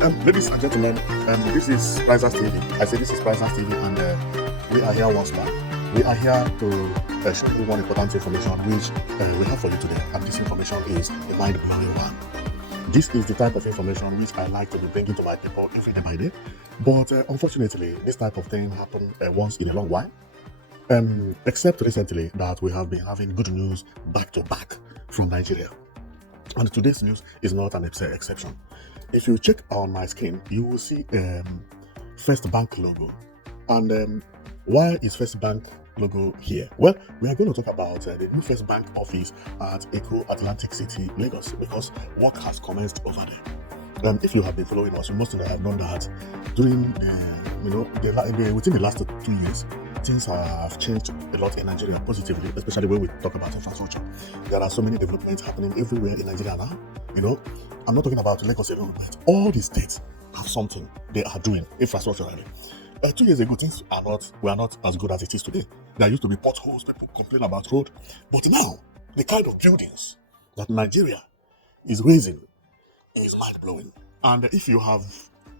Ladies and gentlemen, this is Prizers TV. I say this is Prizers TV, and we are here once more. We are here to show you one important information which we have for you today, and this information is the mind-blowing one. This is the type of information which I like to be bringing to my people every day by day, but unfortunately, this type of thing happened once in a long while. Except recently that we have been having good news back to back from Nigeria. And today's news is not an exception. If you check on my screen, you will see First Bank logo. And why is First Bank logo here? Well, we are going to talk about the new First Bank office at Eko Atlantic City, Lagos, because work has commenced over there. If you have been following us, you must have known that during within the last 2 years, things have changed a lot in Nigeria positively, especially when we talk about infrastructure. There are so many developments happening everywhere in Nigeria now. I'm not talking about Lagos alone, but all the states have something they are doing infrastructurally. 2 years ago, things were not as good as it is today. There used to be potholes, people complain about road, but now the kind of buildings that Nigeria is raising is mind-blowing. And if you have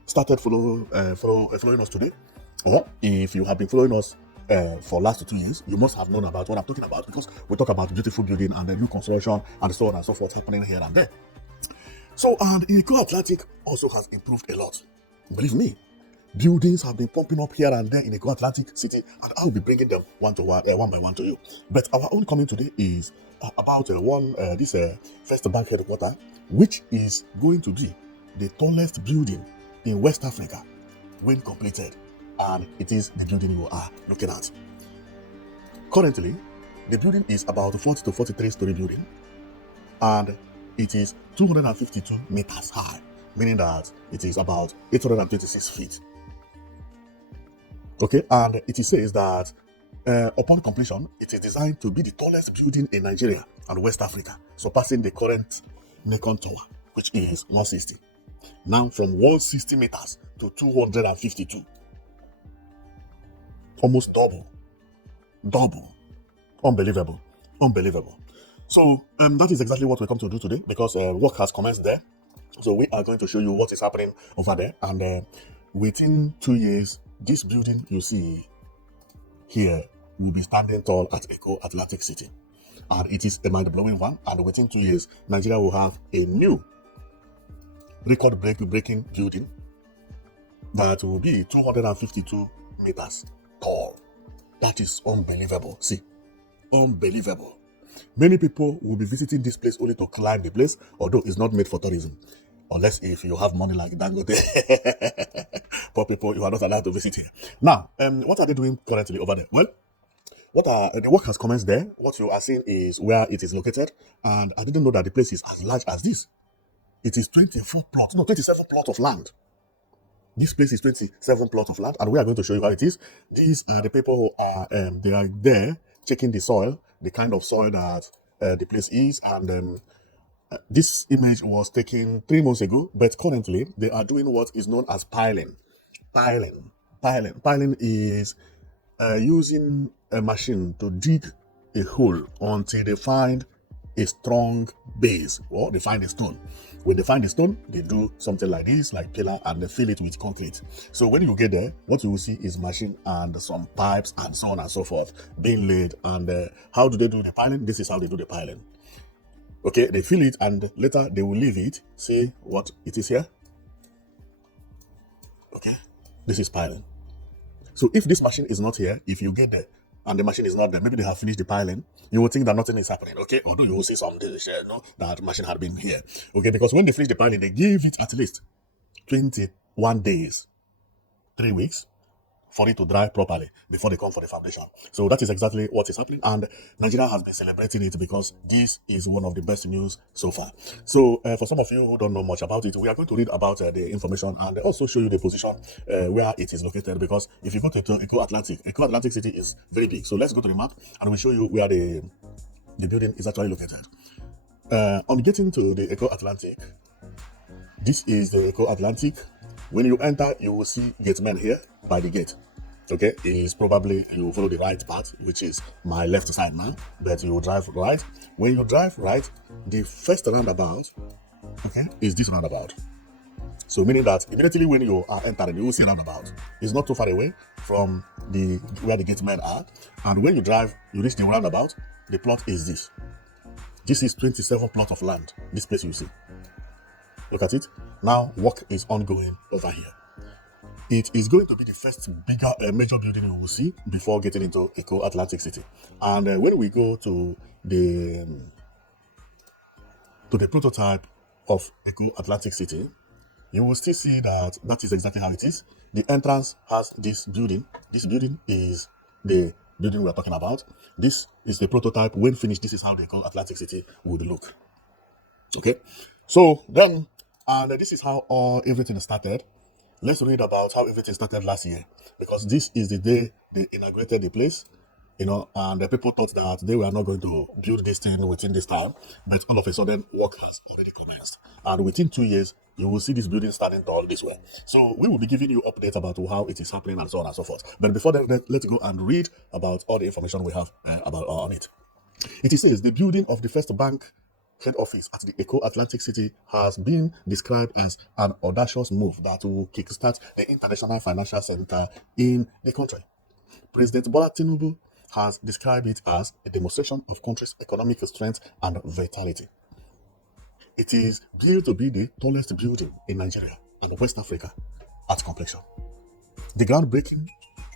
started following us today, or if you have been following us for last 2 years, you must have known about what I'm talking about, because we talk about beautiful building and the new construction and so on and so forth happening here and there. So, and Eko Atlantic also has improved a lot. Believe me, buildings have been popping up here and there in Eko Atlantic City, and I'll be bringing them one by one to you. But our own coming today is about this First Bank headquarters, which is going to be the tallest building in West Africa when completed, and it is the building you are looking at. Currently, the building is about a 40 to 43 story building, and it is 252 meters high, meaning that it is about 826 feet. Okay, and it says that upon completion, it is designed to be the tallest building in Nigeria and West Africa, surpassing the current Nikon Tower, which is 160. Now from 160 meters to 252. Almost double. Unbelievable. So that is exactly what we come to do today, because work has commenced there. So we are going to show you what is happening over there, and within 2 years, this building you see here will be standing tall at Eko Atlantic City, and it is a mind-blowing one. And within 2 years, Nigeria will have a new record-breaking building that will be 252 meters tall. That is unbelievable. See, unbelievable. Many people will be visiting this place only to climb the place, although it's not made for tourism. Unless if you have money like Dangote. Poor people, you are not allowed to visit here. Now, what are they doing currently over there? Well, the work has commenced there. What you are seeing is where it is located, and I didn't know that the place is as large as this. It is 27 plots of land. This place is 27 plots of land, and we are going to show you how it is. These are the people who are they are there checking the soil, the kind of soil that the place is, and this image was taken 3 months ago, but currently they are doing what is known as piling. Piling is using a machine to dig a hole until they find a strong base, or they find a stone. When they find the stone, they do something like this, like pillar, and they fill it with concrete. So when you get there, what you will see is machine and some pipes and so on and so forth being laid. And how do they do the piling? This is how they do the piling. Okay, they fill it and later they will leave it. See what it is here? Okay, this is piling. So if this machine is not here, if you get there and the machine is not there, maybe they have finished the piling, you will think that nothing is happening, okay? Although you will see some days, that machine had been here, okay? Because when they finish the piling, they gave it at least 21 days, 3 weeks, for it to dry properly before they come for the foundation. So that is exactly what is happening, and Nigeria has been celebrating it because this is one of the best news so far. So for some of you who don't know much about it, we are going to read about the information and also show you the position where it is located, because if you go to Eko Atlantic City is very big. So let's go to the map and we'll show you where the building is actually located. On getting to the Eko Atlantic, this is the Eko Atlantic. When you enter, you will see gatemen here by the gate. Okay, is probably you follow the right path, which is my left side now, but you will drive right. When you drive right, the first roundabout, okay, is this roundabout. So meaning that immediately when you are entering, you will see roundabout. It's not too far away from the where the gate men are. And when you drive, you reach the roundabout. The plot is this. This is 27 plot of land. This place you see. Look at it. Now work is ongoing over here. It is going to be the first bigger major building you will see before getting into Eko Atlantic City. And when we go to the prototype of Eko Atlantic City, you will still see that that is exactly how it is. The entrance has this building. This building is the building we are talking about. This is the prototype. When finished, this is how the Eko Atlantic City would look. Okay, so then, and this is how everything started. Let's read about how everything started last year, because this is the day they inaugurated the place, and the people thought that they were not going to build this thing within this time, but all of a sudden work has already commenced, and within 2 years you will see this building starting tall this way. So we will be giving you updates about how it is happening and so on and so forth. But before that, let's go and read about all the information we have about on it. It says the building of the first bank head office at the Eko Atlantic City has been described as an audacious move that will kickstart the international financial center in the country. President Bola Tinubu has described it as a demonstration of country's economic strength and vitality. It is believed to be the tallest building in Nigeria and West Africa at completion. The groundbreaking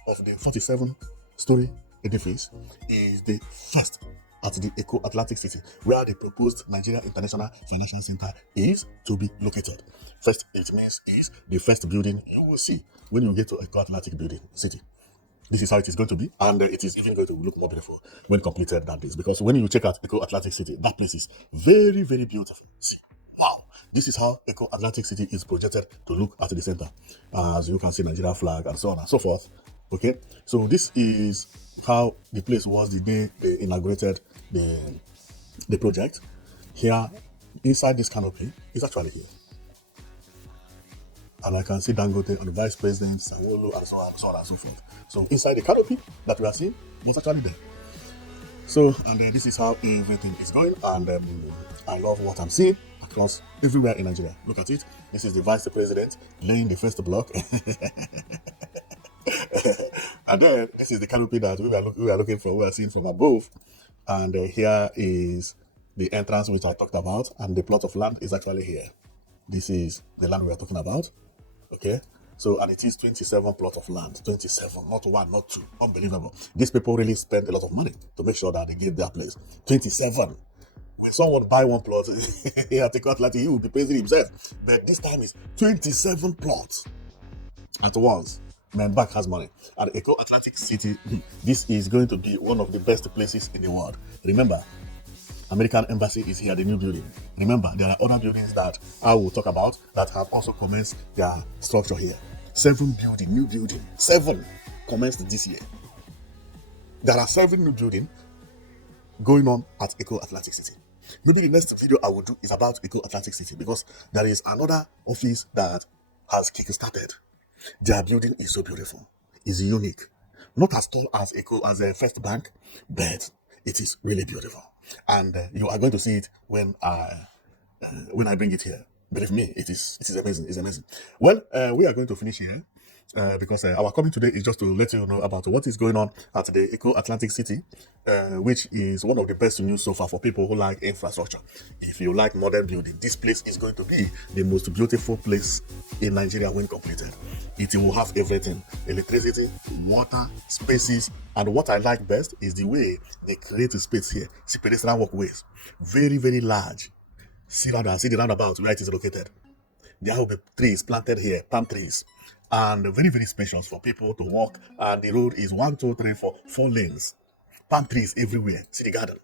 of the 47-story edifice is the first at the Eko Atlantic City, where the proposed Nigeria International Financial Center is to be located. First, it means is the first building you will see when you get to Eko Atlantic building city. This is how it is going to be, and it is even going to look more beautiful when completed than this. Because when you check out Eko Atlantic City, that place is very, very beautiful. See, wow! This is how Eko Atlantic City is projected to look at the center. As you can see, Nigeria flag and so on and so forth. Okay, so this is how the place was the day they inaugurated the project. Here, inside this canopy, is actually here. And I can see Dangote and the Vice President, Sanwo-Olu, and so on and so on and so forth. So inside the canopy that we are seeing was actually there. So, and this is how everything is going. And I love what I'm seeing across everywhere in Nigeria. Look at it. This is the Vice President laying the first block. And then this is the canopy that we are looking for. We are seeing from above. And here is the entrance which I talked about. And the plot of land is actually here. This is the land we are talking about. Okay, so and it is 27 plot of land. 27, not one, not two. Unbelievable. These people really spend a lot of money to make sure that they get their place. 27. When someone buy one plot here at Eko Atlantic, he will be praising himself. But this time is 27 plots at once. Man, back has money. At Eko Atlantic City, this is going to be one of the best places in the world. Remember, American Embassy is here, the new building. Remember, there are other buildings that I will talk about that have also commenced their structure here. 7 new building. 7 commenced this year. There are 7 new buildings going on at Eko Atlantic City. Maybe the next video I will do is about Eko Atlantic City, because there is another office that has kick-started. Their building is so beautiful. It's unique. Not as tall as a First Bank, but it is really beautiful. And you are going to see it when I bring it here. Believe me, it is amazing. It's amazing. Well, we are going to finish here because our coming today is just to let you know about what is going on at the Eko Atlantic City, which is one of the best news so far for people who like infrastructure. If you like modern building, this place is going to be the most beautiful place in Nigeria when completed. It will have everything: electricity, water, spaces, and what I like best is the way they create a space here. See pedestrian walkways, very, very large. See the roundabout where it is located. There will be trees planted here, palm trees, and very, very spacious for people to walk. And the road is 1, 2, 3, 4 lanes. Palm trees everywhere. See the garden.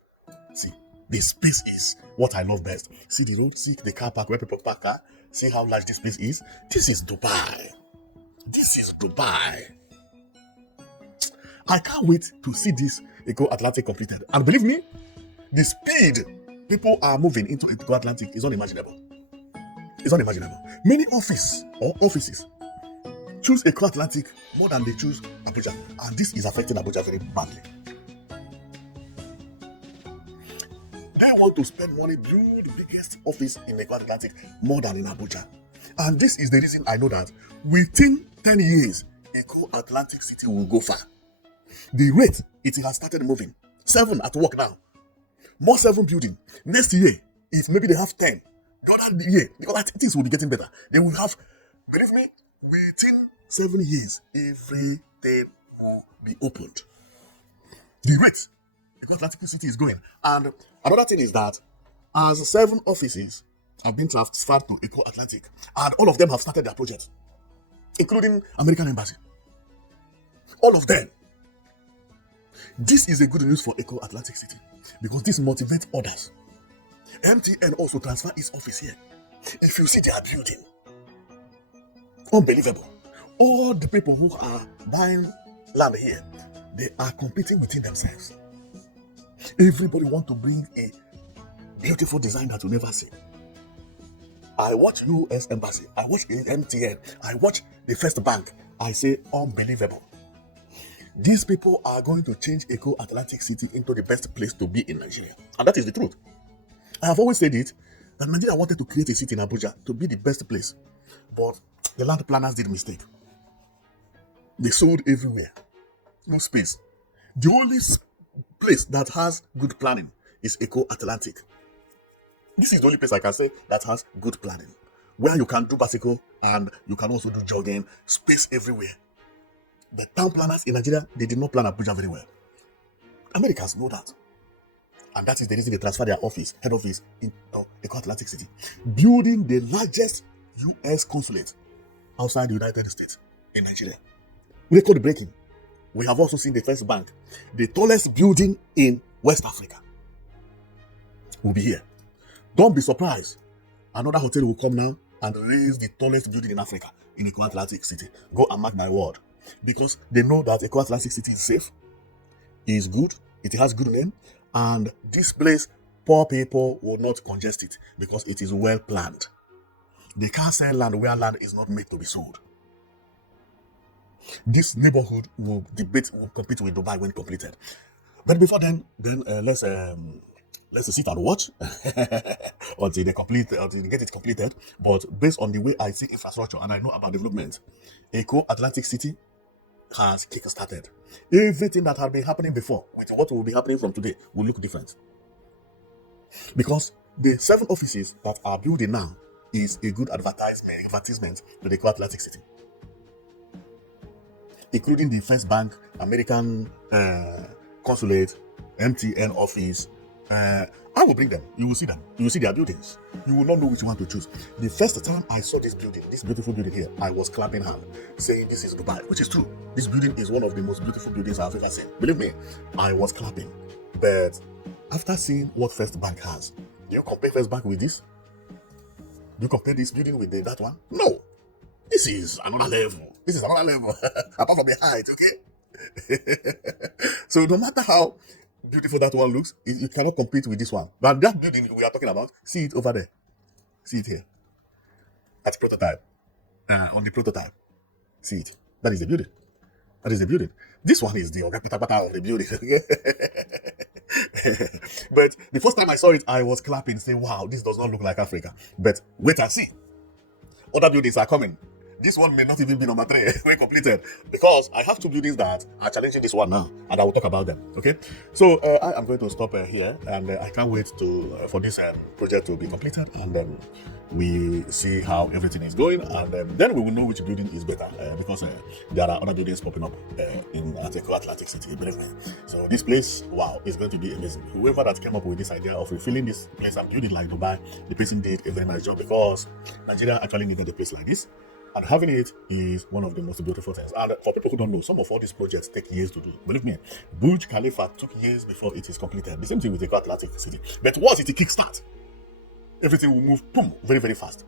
See, the space is what I love best. See the road, see the car park where people park car. See how large this place is. This is Dubai. This is Dubai. I can't wait to see this Eko Atlantic completed. And believe me, the speed people are moving into Eko Atlantic is unimaginable. It's unimaginable. Many offices choose Eko Atlantic more than they choose Abuja. And this is affecting Abuja very badly. They want to spend money build the biggest office in Eko Atlantic more than in Abuja. And this is the reason I know that within 10 years, Eko Atlantic City will go far. The rate it has started moving. 7 at work now. More 7 building. Next year, if maybe they have 10, the other year, because I think things will be getting better. They will have, believe me, within 7 years, everything will be opened. The rate Eko Atlantic City is going. And another thing is that as 7 offices have been transferred to Eko Atlantic, and all of them have started their project, including American Embassy. All of them. This is a good news for Eko Atlantic City because this motivates others. MTN also transfer its office here. If you see their building, unbelievable. All the people who are buying land here, they are competing within themselves. Everybody want to bring a beautiful design that you never see. I watch US Embassy, I watch MTN, I watch the First Bank. I say unbelievable. These people are going to change Eko Atlantic City into the best place to be in Nigeria. And that is the truth. I have always said it, that Nigeria wanted to create a city in Abuja to be the best place. But the land planners did a mistake. They sold everywhere. No space. The only place that has good planning is Eko Atlantic. This is the only place I can say that has good planning. Where you can do bicycle and you can also do jogging, space everywhere. The town planners in Nigeria, they did not plan Abuja very well. Americans know that. And that is the reason they transfer their head office in Eko Atlantic City. Building the largest US consulate outside the United States in Nigeria. Record breaking. We have also seen the First Bank, the tallest building in West Africa, will be here. Don't be surprised. Another hotel will come now and raise the tallest building in Africa in Eko Atlantic City. Go and mark my word. Because they know that Eko Atlantic City is safe, is good, it has good name, and this place, poor people will not congest it because it is well planned. They can't sell land where land is not made to be sold. This neighborhood will compete with Dubai when completed. But before then let's sit and watch until they get it completed. But based on the way I see infrastructure and I know about development, Eko Atlantic City has kick-started. Everything that had been happening before with what will be happening from today will look different. Because the 7 offices that are building now is a good advertisement to the Eko Atlantic City. Including the First Bank, American Consulate, MTN office. I will bring them. You will see them. You will see their buildings. You will not know which one to choose. The first time I saw this building, this beautiful building here, I was clapping hands, saying this is Dubai, which is true. This building is one of the most beautiful buildings I've ever seen. Believe me, I was clapping. But after seeing what First Bank has, do you compare First Bank with this? Do you compare this building with that one? No. This is another level. This is another level. Apart from the height, okay? So no matter how beautiful that one looks, you cannot compete with this one. But that building we are talking about, see it over there. See it here. At prototype. On the prototype. See it. That is the building. That is the building. This one is the Ogapitapata of the building. But the first time I saw it, I was clapping, saying, wow, this does not look like Africa. But wait and see. Other buildings are coming. This one may not even be number 3 when completed, because I have 2 buildings that are challenging this one now, and I will talk about them. Okay, so I am going to stop here, and I can't wait for this project to be completed, and then we see how everything is going, and then we will know which building is better, because there are other buildings popping up in Eko Atlantic City. So this place, wow, is going to be amazing. Whoever that came up with this idea of refilling this place and building like Dubai, the person did a very nice job, because Nigeria actually needed a place like this. And having it is one of the most beautiful things. And for people who don't know, some of all these projects take years to do. Believe me, Burj Khalifa took years before it is completed. The same thing with Eko Atlantic City. But once it kickstart, everything will move, boom, very, very fast.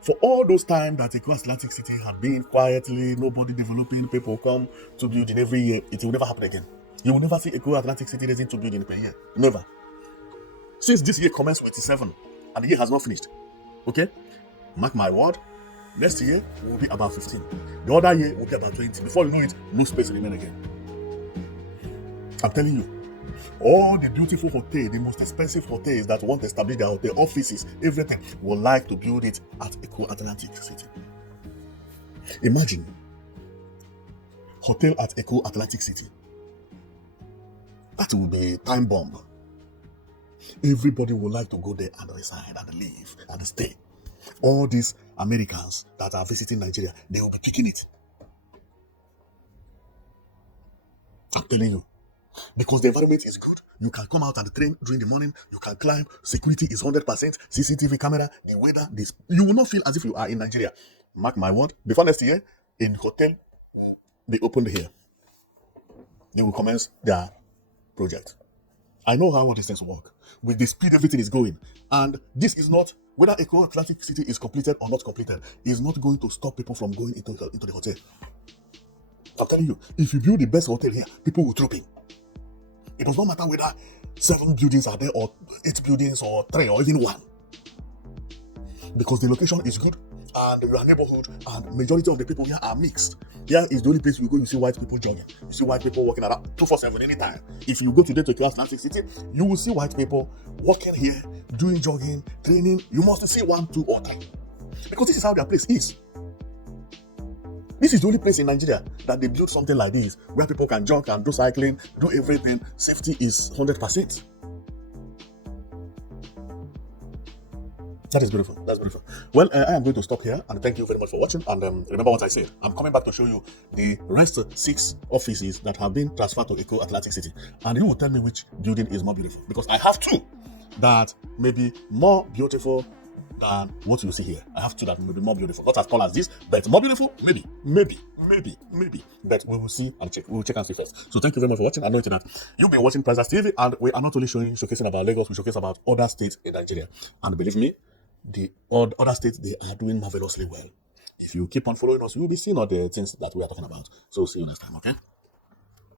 For all those times that Eko Atlantic City had been quietly, nobody developing, people come to building every year, it will never happen again. You will never see Eko Atlantic City raising 2 buildings per year. Never. Since this year commenced with 7, and the year has not finished. Okay? Mark my word. Next year will be about 15. The other year will be about 20. Before you know it, no space remain again. I'm telling you, All the beautiful hotels, the most expensive hotels that want to establish their hotel offices, everything, would like to build it at Eko Atlantic City. Imagine hotel at Eko Atlantic City. That will be a time bomb. Everybody would like to go there and reside and live and stay. All these Americans that are visiting Nigeria, they will be picking it. I'm telling you. Because the environment is good. You can come out and train during the morning. You can climb. Security is 100%. CCTV camera. The weather. You will not feel as if you are in Nigeria. Mark my word. Before next year, in hotel, they opened here. They will commence their project. I know how all these things work. With the speed everything is going. And this is not, whether Eko Atlantic City is completed or not completed, is not going to stop people from going into the hotel. I'm telling you, if you build the best hotel here, people will troop in. It does not matter whether 7 buildings are there or 8 buildings or 3 or even 1. Because the location is good and your neighborhood and majority of the people here are mixed. Here is the only place you go, you see white people jogging. You see white people walking around 247 anytime. If you go today to Eko Atlantic City, you will see white people walking here, doing jogging, training. You must see 1, 2 or 3. Because this is how their place is. This is the only place in Nigeria that they build something like this, where people can jog and do cycling, do everything. Safety is 100%. That is beautiful. That's beautiful. Well, I am going to stop here, and thank you very much for watching. And remember what I said. I'm coming back to show you the rest 6 offices that have been transferred to Eko Atlantic City, and you will tell me which building is more beautiful, because I have 2 that may be more beautiful than what you see here. I have 2 that may be more beautiful, not as tall as this, but more beautiful. Maybe. But we will see and check. We will check and see first. So thank you very much for watching. I know that you'll be watching Princess TV, and we are not only showcasing about Lagos, we showcase about other states in Nigeria. And believe me, the other states, they are doing marvelously well. If you keep on following us, you will be seeing all the things that we are talking about. So see you next time, okay?